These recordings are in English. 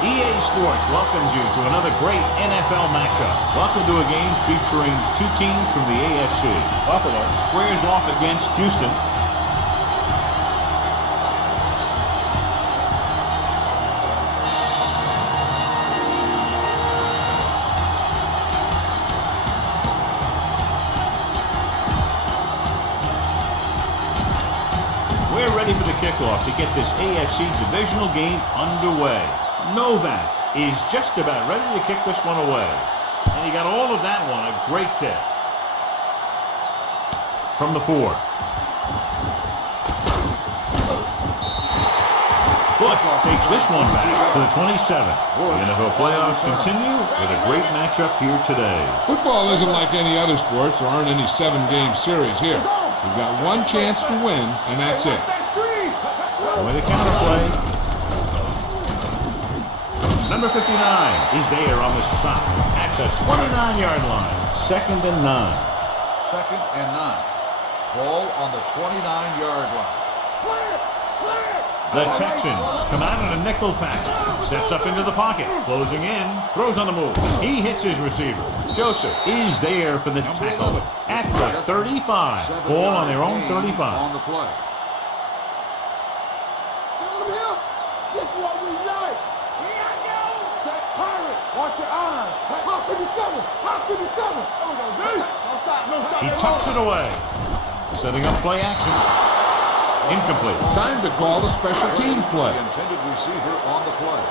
EA Sports welcomes you to another great NFL matchup. Welcome to a game featuring two teams from the AFC. Buffalo squares off against Houston. We're ready for the kickoff to get this AFC Divisional game underway. Novak is just about ready to kick this one away. And he got all of that one, a great kick. From the 4. Bush takes this one back to the 27. The NFL playoffs continue with a great matchup here today. Football isn't like any other sports. There aren't any 7-game series here. You've got one chance to win, and that's it. With a counter play. Number 59 is there on the stop at the 29-yard line. 2nd and 9. 2nd and 9. Ball on the 29-yard line. The Texans come out in a nickel package. Steps up into the pocket. Closing in. Throws on the move. He hits his receiver. Joseph is there for the tackle at the 35. Ball on their own 35. On the play. Watch your eyes. Hot 57. Hot 57. He tucks it away. Setting up play action. Incomplete. Time to call the special teams play. The intended receiver on the play.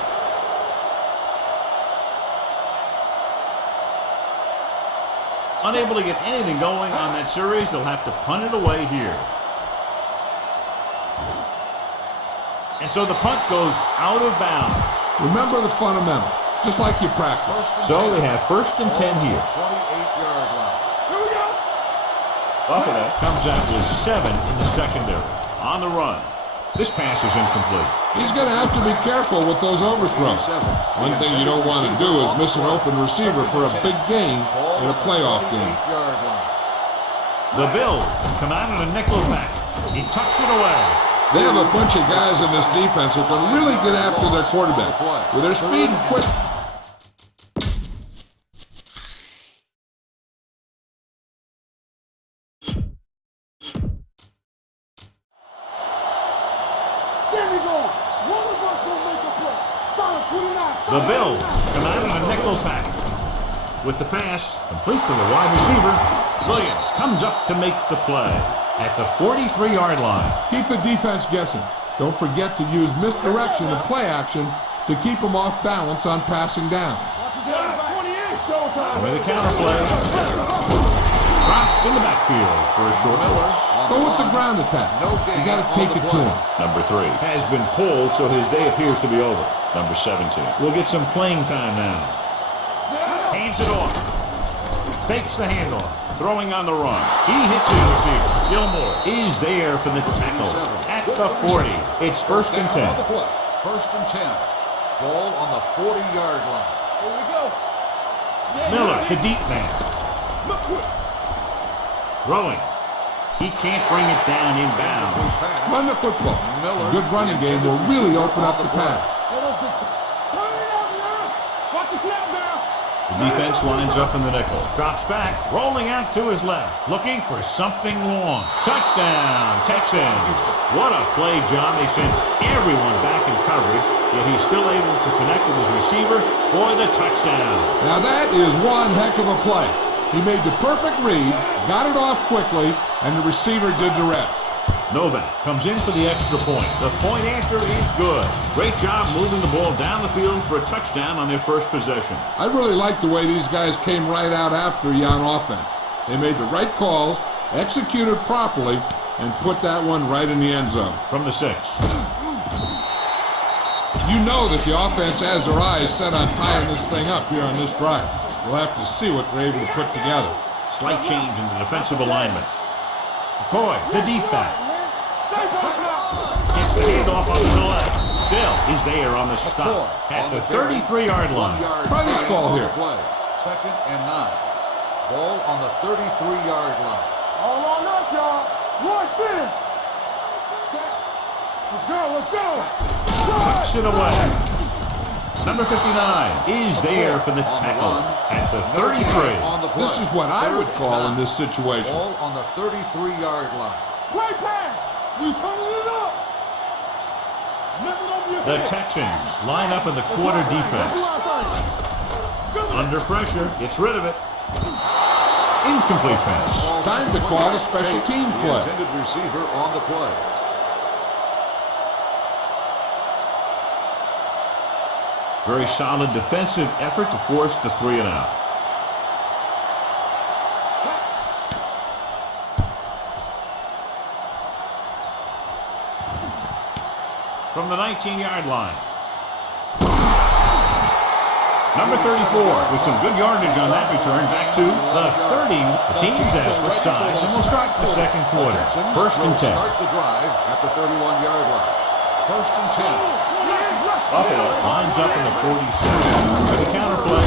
Unable to get anything going on that series, they'll have to punt it away here. And so the punt goes out of bounds. Remember the fundamentals, just like you practice. So they have 1st and 10 here. 28-yard line. Here we go. Buffalo comes out with 7 in the secondary. On the run. This pass is incomplete. He's going to have to be careful with those overthrows. One thing you don't want to do is miss an open receiver for a big gain in a playoff game. The Bills come out in a nickel package. He tucks it away. They have a bunch of guys in this defense who can really get after their quarterback. With their speed and quick. The Bills come out in a nickel package. With the pass, complete to the wide receiver, Williams comes up to make the play at the 43-yard line. Keep the defense guessing. Don't forget to use misdirection and play action to keep them off balance on passing down. With a counter play. Dropped in the backfield for a short loss. Go with the ground attack. You got to take it to him. Number 3 has been pulled, so his day appears to be over. Number 17 will get some playing time now. Hands it off. Fakes the handoff. Throwing on the run. He hits his receiver. Gilmore is there for the tackle at the 40. It's 1st and 10. 1st and 10. Ball on the 40-yard line. Here we go. Miller, the deep man. Throwing. He can't bring it down inbounds. Run the football. A good running game will really open up the pass. The defense lines up in the nickel. Drops back, rolling out to his left. Looking for something long. Touchdown, Texans. What a play, John. They sent everyone back in coverage, yet he's still able to connect with his receiver for the touchdown. Now that is one heck of a play. He made the perfect read, got it off quickly, and the receiver did the rest. Novak comes in for the extra point. The point after is good. Great job moving the ball down the field for a touchdown on their first possession. I really like the way these guys came right out after you on offense. They made the right calls, executed properly, and put that one right in the end zone. From the 6. You know that the offense has their eyes set on tying this thing up here on this drive. We'll have to see what they're able to put together. Slight change in the defensive alignment. McCoy, the deep back. Gets the handoff on the delay. Still, he's there on the stop at the 33-yard line. Try this ball here. 2nd and 9. Ball on the 33-yard line. All on us, y'all. Watch in. Let's go, let's go. Tucks it away. Number 59 is there for the tackle at the 33. This is what I would call in this situation. Ball on the 33-yard line. Great pass. We turning it up. Nothing over your The head. Texans line up in the quarter defense. Under pressure, gets rid of it. Incomplete pass. Time to call a special teams The play. intended receiver on the play. Very solid defensive effort to force the 3 and out. From the 19-yard line. Number 34 with some good yardage on that return back to the 30. The teams have switched sides and will start the second quarter. First and 10. Start the drive at the 31-yard line. First and 10. Buffalo lines up in the 47. For the counterplay,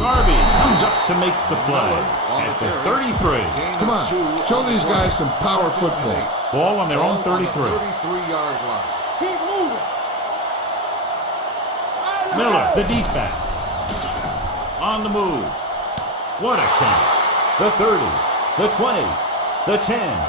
Garvey comes up to make the play at the 33. Come on, show these guys some power football. Ball on their own 33. 33-yard line. Keep moving. Miller, the deep back. On the move. What a catch. The 30, the 20, the 10.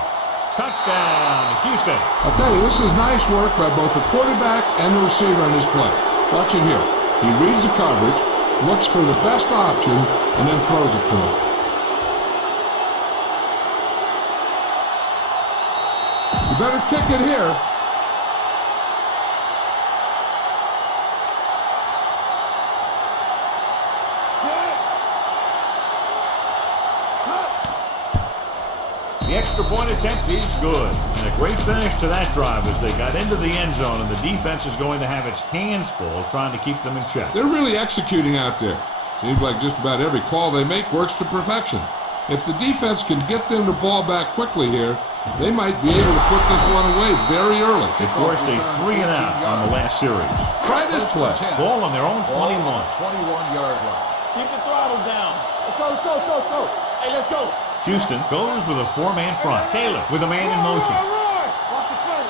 Touchdown, Houston. I'll tell you, this is nice work by both the quarterback and the receiver on this play. Watch it here. He reads the coverage, looks for the best option, and then throws it to him. You better kick it here. The extra point attempt is good. And a great finish to that drive as they got into the end zone, and the defense is going to have its hands full trying to keep them in check. They're really executing out there. Seems like just about every call they make works to perfection. If the defense can get them the ball back quickly here, they might be able to put this one away very early. They forced a 3 and out on the last series. Try this play. Ball on their own 21. 21-yard line. Keep the throttle down. Let's go, let's go, let's go, let's go. Hey, let's go. Houston goes with a 4-man front. Taylor with a man in motion. Watch the play.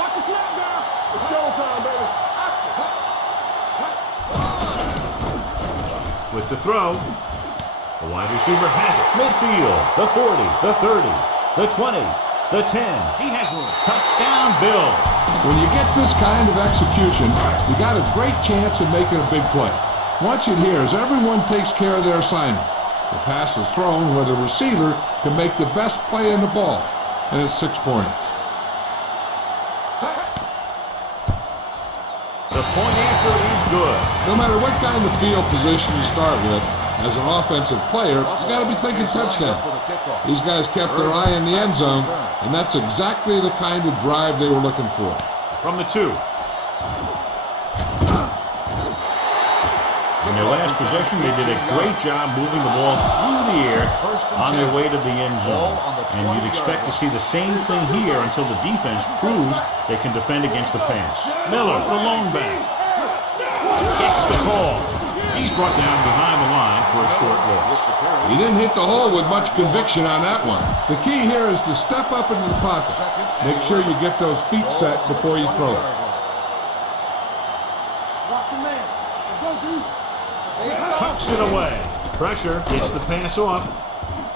Watch the snap down. It's showtime, baby. With the throw, the wide receiver has it. Midfield, the 40, the 30, the 20, the 10. He has room. Touchdown, Bills. When you get this kind of execution, you got a great chance of making a big play. Watch it here as everyone takes care of their assignment. The pass is thrown where the receiver can make the best play in the ball, and it's 6 points. The point after is good. No matter what kind of field position you start with, as an offensive player, you got to be thinking touchdown. These guys kept their eye in the end zone, and that's exactly the kind of drive they were looking for. From the 2. In their last possession, they did a great job moving the ball through the air on their way to the end zone. And you'd expect to see the same thing here until the defense proves they can defend against the pass. Miller, the lone back, gets the call. He's brought down behind the line for a short loss. He didn't hit the hole with much conviction on that one. The key here is to step up into the pocket. Make sure you get those feet set before you throw it. Watch your man. Let's go, dude. Tucks it away. Pressure gets the pass off.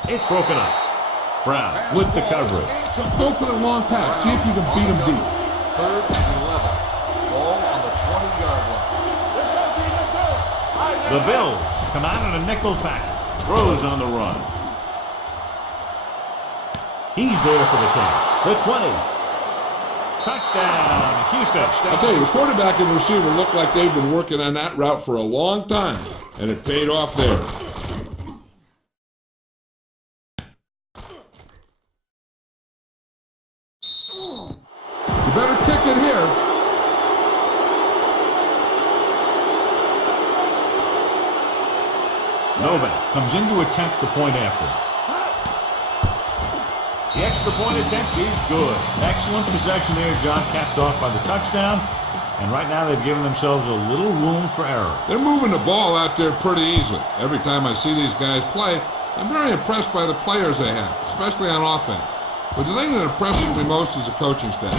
It's broken up. Brown with the coverage. Go for the long pass. See if you can beat him deep. 3rd and 11. Ball on the 20-yard line. The Bills come out in a nickel package. Throws on the run. He's there for the catch. The 20. Touchdown, Houston. I'll tell you, the quarterback and the receiver look like they've been working on that route for a long time, and it paid off there. You better kick it here. Novak comes in to attempt the point after. The extra point attempt is good. Excellent possession there, John, capped off by the touchdown. And right now they've given themselves a little room for error. They're moving the ball out there pretty easily. Every time I see these guys play, I'm very impressed by the players they have, especially on offense. But the thing that impresses me most is the coaching staff.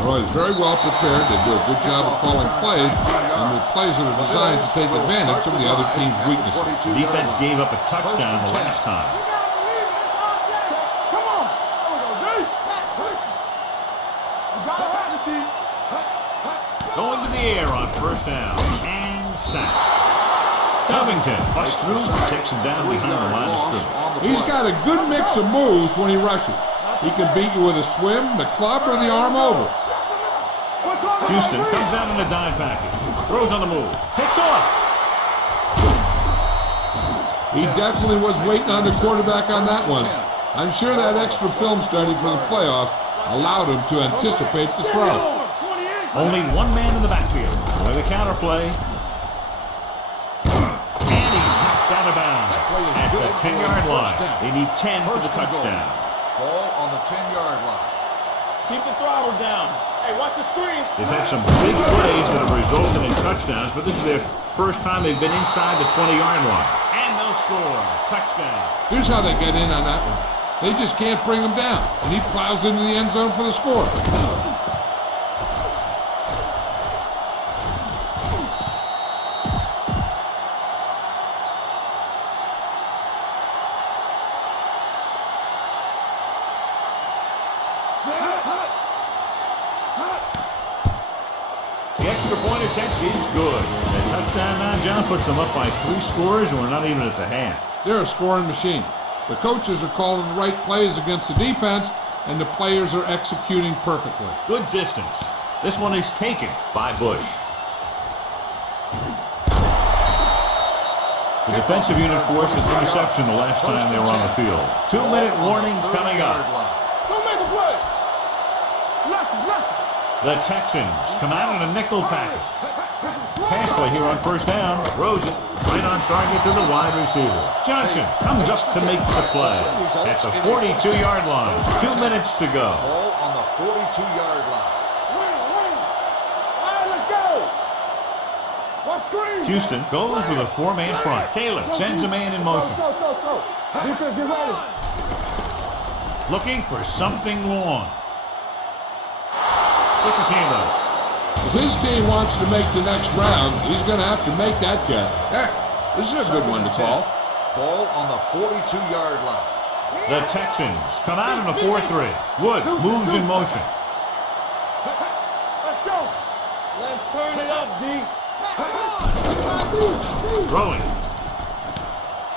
Roy is very well prepared. They do a good job of calling plays, and the plays that are designed to take advantage of the other team's weaknesses. The defense gave up a touchdown the last time. Come on. There we go, D. You got it right, D. Going to the air on first down. And sack. Covington busts through, takes him down behind the line of scrimmage. He's got a good mix of moves when he rushes. He can beat you with a swim, the club, or the arm over. Houston comes out in a dime package. Throws on the move. Picked off. He definitely was waiting on the quarterback on that one. I'm sure that extra film study for the playoffs allowed him to anticipate the throw. Only one man in the backfield. With a counter play. And he's knocked out of bounds at the 10-yard line. They need 10 for the touchdown. Ball on the 10-yard line. Keep the throttle down. Hey, watch the screen. They've had some big plays that have resulted in touchdowns, but this is their first time they've been inside the 20-yard line. And they'll score. Touchdown. Here's how they get in on that one. They just can't bring him down, and he plows into the end zone for the score. The extra point attempt is good. The touchdown now, John, puts them up by 3 scores, and we're not even at the half. They're a scoring machine. The coaches are calling the right plays against the defense, and the players are executing perfectly. Good distance. This one is taken by Bush. The defensive unit forced an interception the last time they were on the field. 2-minute warning coming up. Don't make a play. Left. The Texans come out in a nickel package. Pass play here on first down. Throws it right on target to the wide receiver. Johnson comes up to make the play at the 42-yard line. 2 minutes to go. Ball on the 42-yard line. Win. All right, let's go. Watch screen. Houston goes with a 4-man front. Taylor sends a man in motion. Go. Defense, get ready. Looking for something long. Puts his hand up. If his team wants to make the next round, he's going to have to make that catch. This is a good one to call. Ball on the 42-yard line. The Texans come out in a 4-3. Woods moves in motion. Let's go. Let's turn it up, D. Throwing.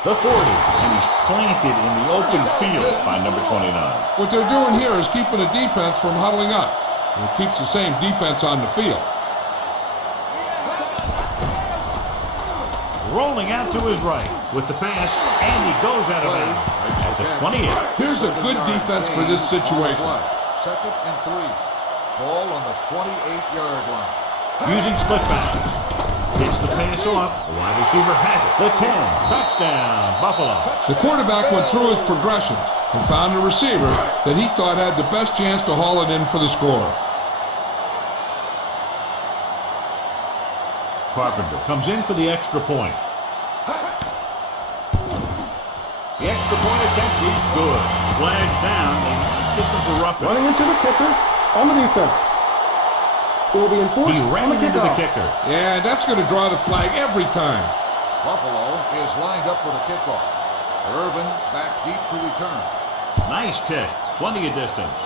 The 40. And he's planted in the open field by number 29. What they're doing here is keeping the defense from huddling up. And it keeps the same defense on the field. Rolling out to his right with the pass, and he goes out of bounds at the 28. Here's a good defense for this situation. 2nd and 3. Ball on the 28-yard line. Using split backs. Gets the pass off. The wide receiver has it. The 10. Touchdown, Buffalo. The quarterback went through his progressions and found a receiver that he thought had the best chance to haul it in for the score. Carpenter comes in for the extra point. The extra point attempt is good. Flags down. They get them for roughing. Running into the kicker on the defense. It will be enforced He on ran the into the kickoff. kicker. Yeah, that's going to draw the flag every time. Buffalo is lined up for the kickoff. Irvin back deep to return. Nice kick. Plenty of distance.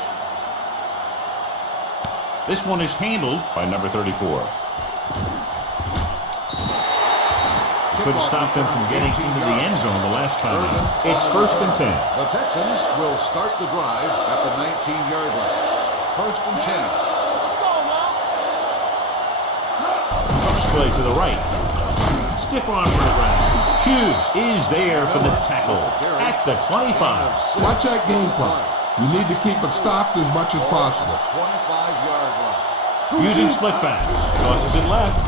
This one is handled by number 34. Couldn't stop them from getting into the end zone the last time out. It's 1st and 10. The Texans will start the drive at the 19-yard line. 1st and 10. Let's go, man. Cross play to the right. Stiff arm for the ground. Hughes is there for the tackle at the 25. Watch that game plan. You need to keep it stopped as much as possible. 25-yard line. Using split backs. Tosses it left.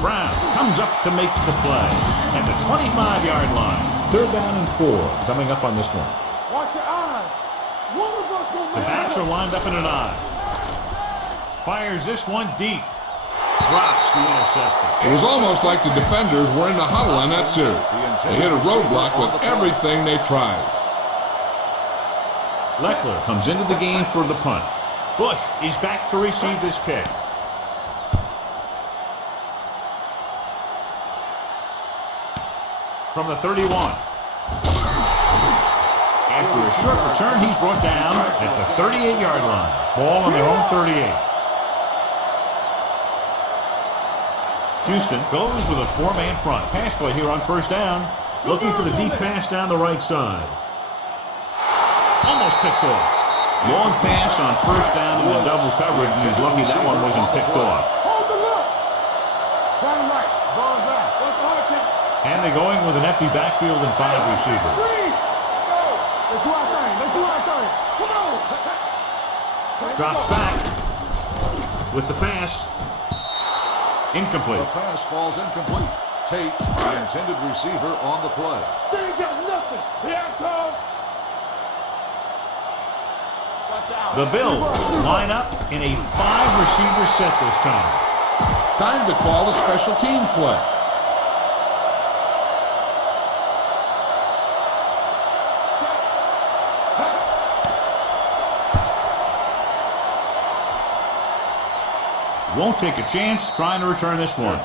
Brown comes up to make the play at the 25-yard line. 3rd down and 4 coming up on this one. Watch your eyes. One of us will The backs are lined up in an I. Fires this one deep. Drops the interception. It was almost like the defenders were in the huddle on that series. They hit a roadblock with everything they tried. Leckler comes into the game for the punt. Bush is back to receive this kick. From the 31. After a short return, he's brought down at the 38-yard line. Ball on their own 38. Houston goes with a four-man front. Pass play here on first down. Looking for the deep pass down the right side. Almost picked off. Long pass on first down into double coverage, and he's lucky that one wasn't picked off. And they're going with an empty backfield and 5 receivers. Drops back with the pass. Incomplete. The pass falls incomplete. Tate, the intended receiver, on the play. They ain't got nothing. The Bills line up in a 5-receiver set this time. Time to call a special teams play. Won't take a chance trying to return this one.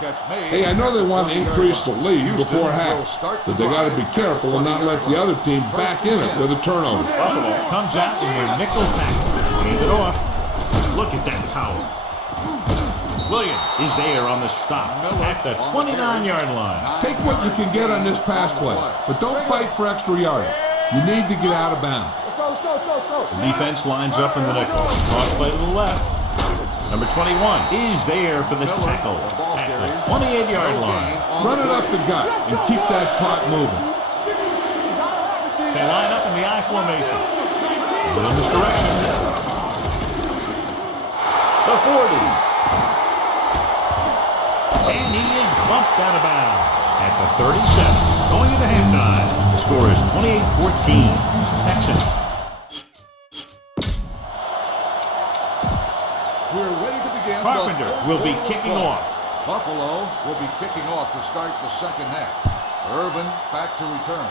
Hey, I know they want to increase the lead before half, but they got to be careful and not let the other team back in it with a turnover. Buffalo comes out in their nickel tackle. Hand it off. Look at that power. Williams is there on the stop at the 29-yard line. Take what you can get on this pass play, but don't fight for extra yardage. You need to get out of bounds. The defense lines up in the nickel. Cross play to the left. Number 21 is there for the tackle at the 28-yard line. Run it up the gut and keep that clock moving. They line up in the I formation. But in this direction. The 40. And he is bumped out of bounds at the 37. Going into halftime. The score is 28-14. Texans. We're ready to begin. Carpenter will be kicking off. Buffalo will be kicking off to start the second half. Irvin back to return.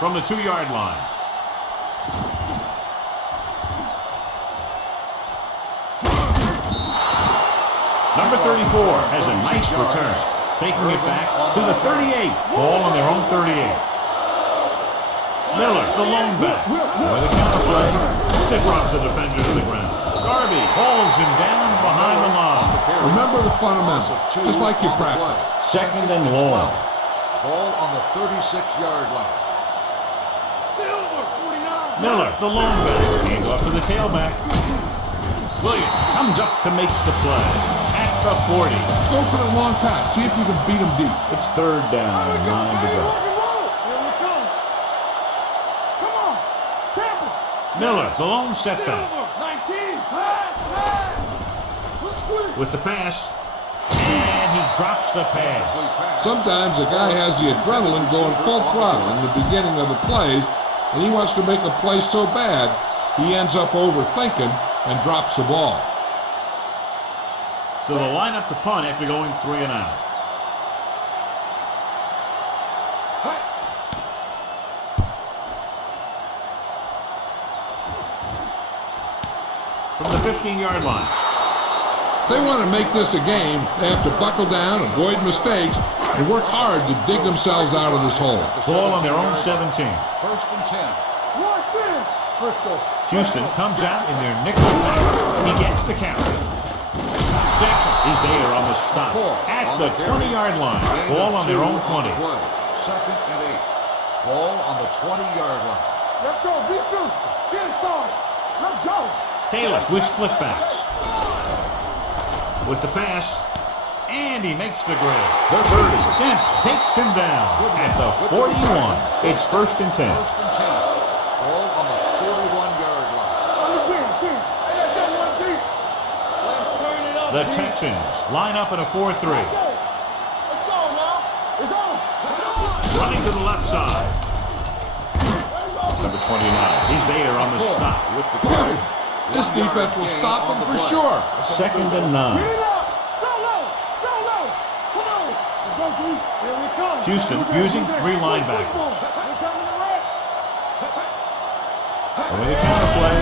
From the 2-yard line. Number 34 has a nice return. Taking it back to the 38. Ball on their own 38. Miller, the lone back. With a counter play. Stick robs the defender to the ground. Garvey holds him down behind the line. Remember the fundamentals, just like you practice. Second and long. Ball on the 36-yard line. Miller, the lone back. Hand off to the tailback. Williams comes up to make the play. At the 40. Go for the long pass. See if you can beat them deep. It's third down, 9 to go. Miller, the lone setback. With the pass. And he drops the pass. Sometimes a guy has the adrenaline going full throttle in the beginning of the plays, and he wants to make a play so bad, he ends up overthinking and drops the ball. So they'll line up to punt after going 3 and out. From the 15-yard line. If they want to make this a game, they have to buckle down, avoid mistakes, and work hard to dig themselves out of this hole. Ball on their own 17. First and 10. Houston comes out in their nickel back. He gets the count. Jackson is there on the stop at the 20-yard line. Ball on their own 20. Second and 8. Ball on the 20-yard line. Let's go. Be Houston. Get it started. Let's go. Taylor with split backs. With the pass. And he makes the grab. The 30. Kemp takes him down at the 41. It's first and 10. First and 10. Ball on the 41-yard line. The Texans line up in a 4-3. Let's go now. It's on. Running to the left side. Number 29. He's there on the stop with the play. This defense will stop them for sure. Second and 9. Houston using 3 linebackers. With a counter play.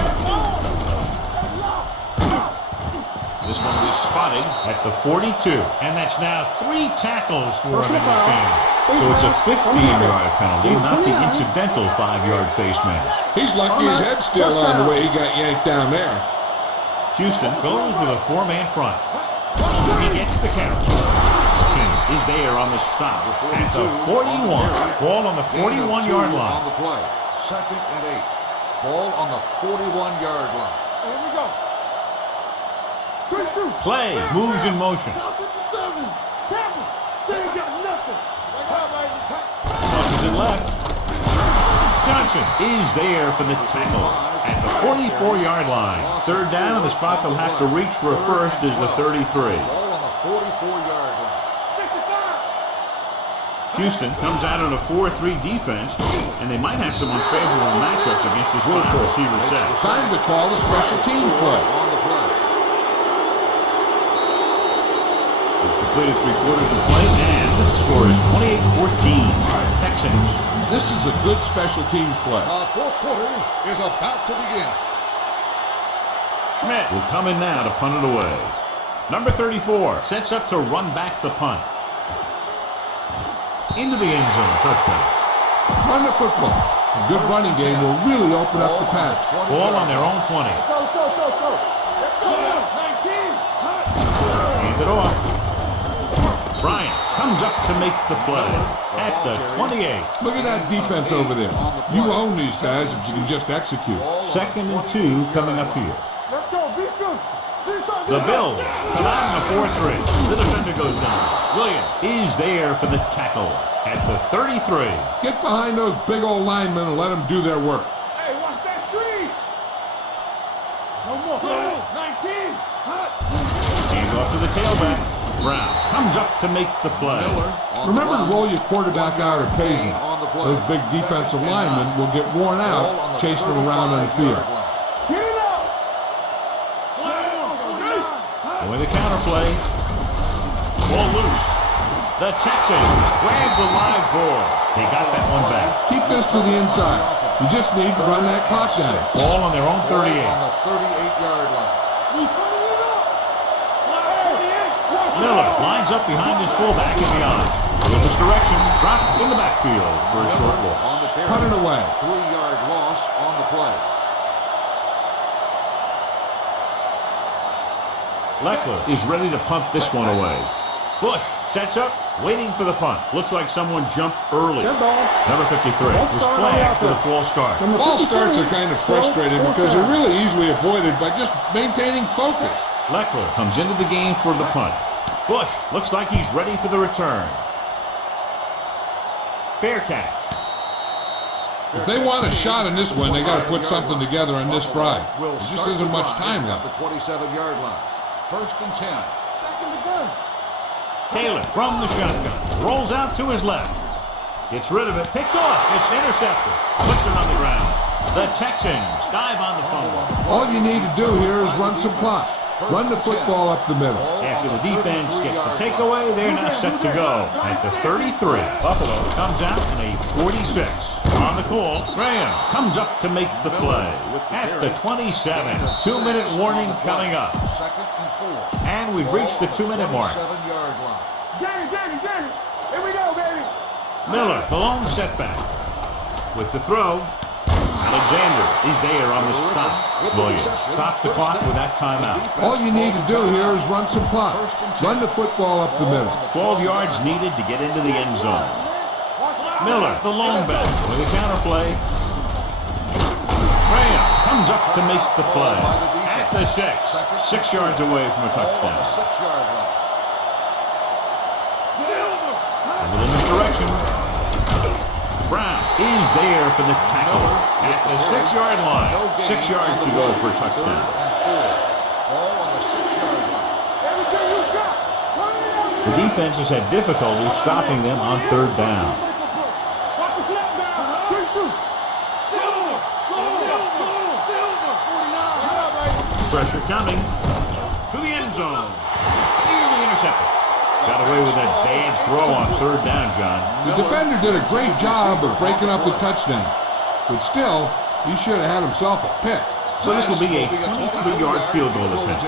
one is spotted at the 42. And that's now 3 tackles for him in this game. So it's a 15-yard penalty, not the incidental 5-yard face mask. He's lucky his head's still on the way he got yanked down there. Houston goes with a 4-man front. He gets the count. King is there on the stop at the 41. Ball on the 41-yard line. On the play. 2nd and 8. Ball on the 41-yard line. Here we go. Play moves in motion. Stop at the 7. Tackle. They ain't got nothing. Tosses it left. Johnson is there for the tackle at the 44-yard line. 3rd down, and the spot they'll have to reach for a first is the 33. Ball on the 44-yard line. Houston comes out on a 4-3 defense, and they might have some unfavorable matchups against this 5-receiver set. Time to call a special teams play. On the play. They've completed 3/4 of play, and the score is 28-14. Texans. This is a good special teams play. The 4th quarter is about to begin. Schmidt will come in now to punt it away. Number 34 sets up to run back the punt. Into the end zone, touchdown. Run the football. A good running game will really open up the pass. Ball on their own 20. Let's go. Let's go. 19. Hand it off. Bryant comes up to make the play at the 28. Look at that defense over there. You own these guys if you can just execute. 2nd and 2 coming up here. Let's go. Be good. The Bills come out in a 4-3. The defender goes down. Williams is there for the tackle at the 33. Get behind those big old linemen and let them do their work. Hey, watch that screen. No more. 19. Hand off to the tailback. Brown comes up to make the play. Remember to roll your quarterback out occasionally. Those big defensive linemen will get worn out chasing them around on the field. Get it up. With the counterplay. Ball loose. The Texans grab the live ball. They got that one back. Keep this to the inside. You just need to run that clock down. Ball on their own 38. On the 38-yard line. Miller lines up behind his fullback and beyond. With this direction, dropped in the backfield for a short loss. Cut it away. 3-yard loss on the play. Leckler is ready to punt this one away. Bush sets up, waiting for the punt. Looks like someone jumped early. Good ball. Number 53 was flagged for the false start. False starts are kind of frustrating because they're really easily avoided by just maintaining focus. Leckler comes into the game for the punt. Bush looks like he's ready for the return. Fair catch. If they want a shot in this one, they got to put something together on this drive. There just isn't much time at left. the 27-yard line. 1st and 10. Back in the gun. Taylor from the shotgun. Rolls out to his left. Gets rid of it. Picked off. It's intercepted. Puts it on the ground. The Texans dive on the fumble. All you need to do here is run some clock. Run the football up the middle. After the defense gets the takeaway, they're now set to go. At the 33, Buffalo comes out in a 46. On the call, Graham comes up to make the play. At the 27, 2-minute warning coming up. 2nd and 4. And we've reached the 2-minute mark. 7-yard line. Get it. Here we go, baby. Miller, the lone setback. With the throw, Alexander is there on the stop. Williams stops the clock with that timeout. All you need to do here is run some clock. Run the football up the middle. 12 yards needed to get into the end zone. Miller, the lone back, with a counterplay. Graham comes up to make the play. At the 6. 6 yards away from a touchdown. 6-yard line. A little misdirection. Brown is there for the tackle at the 6-yard line. 6 yards to go for a touchdown. Ball on the 6-yard line. Everything you got. The defense has had difficulty stopping them on 3rd down. Watch the snap down. Quick shoot. Silver. Pressure coming to the end zone. Nearly intercepted. Got away with that bad throw on 3rd down, John. The defender did a great job of breaking up the touchdown. But still, he should have had himself a pick. So this will be a 23-yard field goal attempt.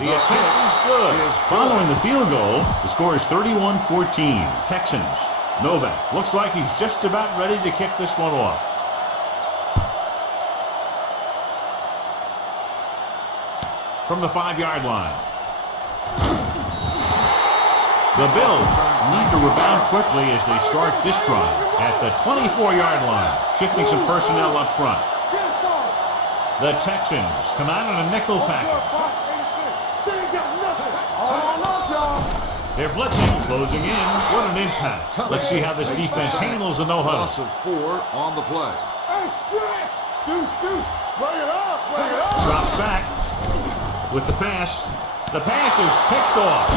The attempt is good. Following the field goal, the score is 31-14. Texans. Novak looks like he's just about ready to kick this one off. From the 5-yard line. The Bills need to rebound quickly as they start this drive at the 24-yard line, shifting some personnel up front. The Texans come out in a nickel package. They're blitzing, closing in. What an impact. Let's see how this defense handles the no-huddle. Loss of 4 on the play. Drops back with the pass. The pass is picked off.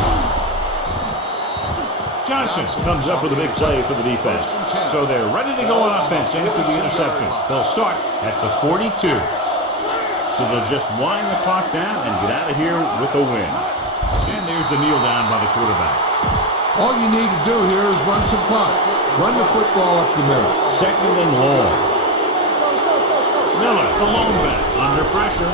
Johnson comes up with a big play for the defense. So they're ready to go on offense after the interception. They'll start at the 42. So they'll just wind the clock down and get out of here with a win. And there's the kneel down by the quarterback. All you need to do here is run some clock. Run the football up the middle. Second and long. Miller, the lone back, under pressure.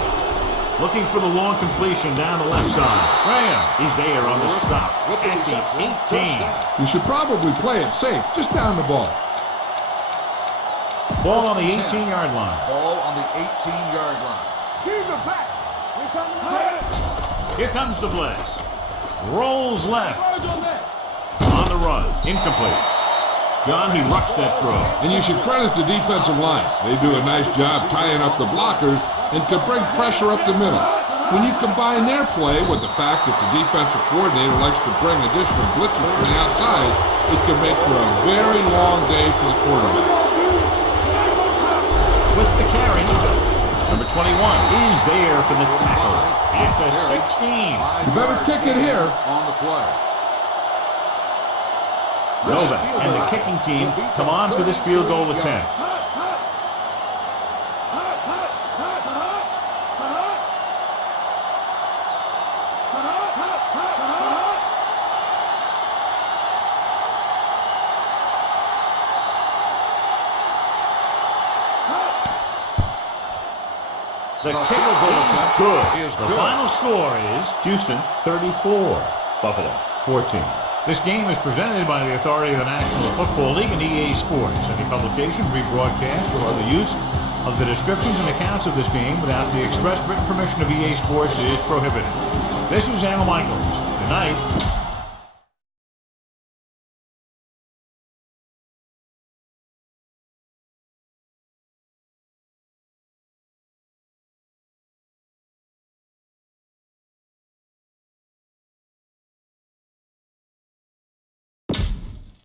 Looking for the long completion down the left side. Graham, he's there on the stop at the 18. You should probably play it safe. Just down the ball. Ball on the 18-yard line. Ball on the 18-yard line. Here comes the blitz. Rolls left. On the run. Incomplete. John, he rushed that throw. And you should credit the defensive line. They do a nice job tying up the blockers and can bring pressure up the middle. When you combine their play with the fact that the defensive coordinator likes to bring additional blitzers from the outside, it can make for a very long day for the quarterback. With the carry, number 21 is there for the tackle at the 16. You better kick it here. On the play. Novak and the kicking team come on for this field goal attempt. The kick is good. The final score is Houston 34, Buffalo 14. This game is presented by the authority of the National Football League and EA Sports. Any publication, rebroadcast, or other use of the descriptions and accounts of this game without the express written permission of EA Sports is prohibited. This is Al Michaels. Good night.